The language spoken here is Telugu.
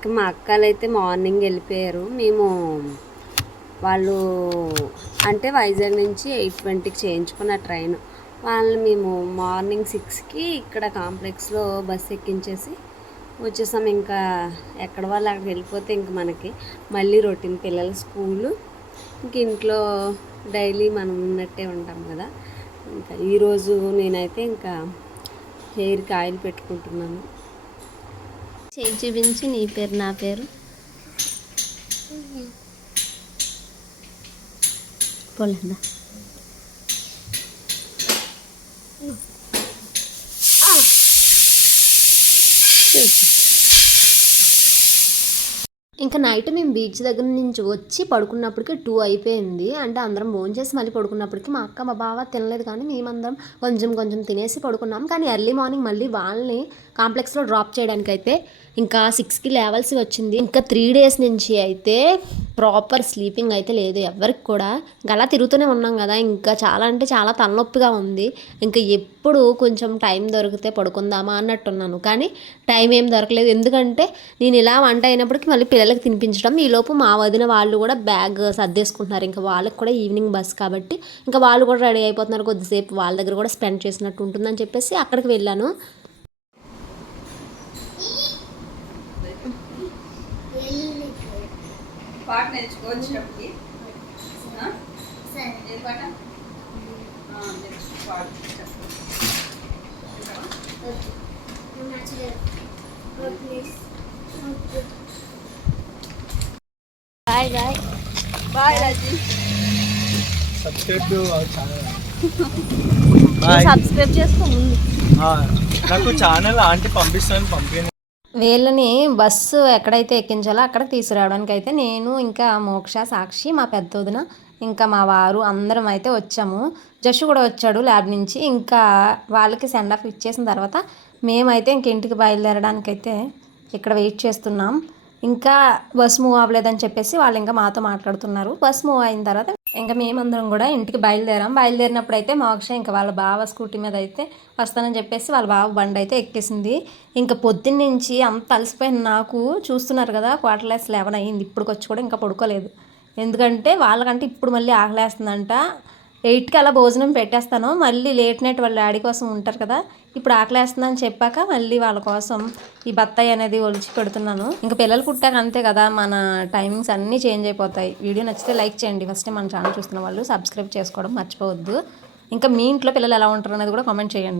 ఇంకా మా అక్కలు అయితే మార్నింగ్ వెళ్ళిపోయారు. మేము వాళ్ళు అంటే వైజాగ్ నుంచి ఎయిట్ ట్వంటీకి చేయించుకున్న ట్రైన్. వాళ్ళని మేము మార్నింగ్ సిక్స్కి ఇక్కడ కాంప్లెక్స్లో బస్ ఎక్కించేసి వచ్చేసాం. ఇంకా ఎక్కడ వాళ్ళు అక్కడికి వెళ్ళిపోతే ఇంక మనకి మళ్ళీ రొటీన్ పిల్లల స్కూలు. ఇంక ఇంట్లో డైలీ మనం ఉన్నట్టే ఉంటాం కదా. ఇంకా ఈరోజు నేనైతే ఇంకా హెయిర్కి ఆయిల్ పెట్టుకుంటున్నాను. చేయి చూపించి నీ పేరు నా పేరు? పోలేదా ఇంకా నైట్ మేము బీచ్ దగ్గర నుంచి వచ్చి పడుకున్నప్పటికి టూ అయిపోయింది. అంటే అందరం భోజనం చేసి మళ్ళీ పడుకున్నప్పటికి మా అక్క మా బావ తినలేదు కానీ మేమందరం కొంచెం కొంచెం తినేసి పడుకున్నాం. కానీ ఎర్లీ మార్నింగ్ మళ్ళీ వాళ్ళని కాంప్లెక్స్లో డ్రాప్ చేయడానికి అయితే ఇంకా సిక్స్కి లేవాల్సి వచ్చింది. ఇంకా త్రీ డేస్ నుంచి అయితే ప్రాపర్ స్లీపింగ్ అయితే లేదు. ఎవరికి కూడా. ఇంకా అలా తిరుగుతూనే ఉన్నాం కదా. ఇంకా చాలా అంటే చాలా తలనొప్పిగా ఉంది. ఇంకా ఎప్పుడు కొంచెం టైం దొరికితే పడుకుందామా అన్నట్టున్నాను. కానీ టైం ఏం దొరకలేదు. ఎందుకంటే నేను ఇలా వంట అయినప్పటికీ మళ్ళీ పిల్లలకి తినిపించడం. ఈలోపు మా వదిన వాళ్ళు కూడా బ్యాగ్ సర్దేసుకుంటున్నారు. ఇంకా వాళ్ళకి కూడా ఈవినింగ్ బస్ కాబట్టి. ఇంకా వాళ్ళు కూడా రెడీ అయిపోతున్నారు. కొద్దిసేపు వాళ్ళ దగ్గర కూడా స్పెండ్ చేసినట్టు ఉంటుందని చెప్పేసి అక్కడికి వెళ్ళాను. పాట నేర్చుకోవచ్చినప్పటికి ఏది పాట? Bye bye. Bye Raji. Subscribe to our channel subscribe చేసుకో ముందు. నాకు ఛానల్ ఆంటీ పంపిస్తాను పంపించండి వీళ్ళని బస్సు ఎక్కడైతే ఎక్కించాలో అక్కడ తీసుకురావడానికి అయితే నేను ఇంకా మోక్ష సాక్షి మా పెద్ద వదిన ఇంకా మా వారు అందరం అయితే వచ్చాము. జష్ కూడా వచ్చాడు ల్యాబ్ నుంచి. ఇంకా వాళ్ళకి సెండ్ ఆఫ్ ఇచ్చేసిన తర్వాత మేమైతే ఇంక ఇంటికి బయలుదేరడానికి అయితే ఇక్కడ వెయిట్ చేస్తున్నాం. ఇంకా బస్ మూవ్ అవ్వలేదని చెప్పేసి వాళ్ళు ఇంకా మాతో మాట్లాడుతున్నారు. బస్ మూవ్ అయిన తర్వాత ఇంకా మేమందరం కూడా ఇంటికి బయలుదేరాం. బయలుదేరినప్పుడు అయితే మోక్ష ఇంకా వాళ్ళ బావ స్కూటీ మీద అయితే వస్తానని చెప్పేసి వాళ్ళ బావ బండి అయితే ఎక్కేసింది. ఇంకా పొద్దున్న నుంచి అంత అలసిపోయిన నాకు. చూస్తున్నారు కదా క్వార్టర్ లెస్ లెవెన్ అయ్యింది. ఇప్పటికి వచ్చి కూడా ఇంకా పడుకోలేదు. ఎందుకంటే వాళ్ళకంటే ఇప్పుడు మళ్ళీ ఆకలేస్తుందంట. ఎయిట్కి అలా భోజనం పెట్టేస్తాను. మళ్ళీ లేట్ నైట్ వాళ్ళ డాడీ కోసం ఉంటారు కదా. ఇప్పుడు ఆకలేస్తుందని చెప్పాక మళ్ళీ వాళ్ళ కోసం ఈ బత్తాయి అనేది ఒలిచి పెడుతున్నాను. ఇంకా పిల్లలు పుట్టాక అంతే కదా మన టైమింగ్స్ అన్నీ చేంజ్ అయిపోతాయి. వీడియో నచ్చితే లైక్ చేయండి. ఫస్ట్ మన ఛానల్ చూస్తున్న వాళ్ళు సబ్స్క్రైబ్ చేసుకోవడం మర్చిపోవద్దు. ఇంకా మీ ఇంట్లో పిల్లలు ఎలా ఉంటారు అనేది కూడా కామెంట్ చేయండి.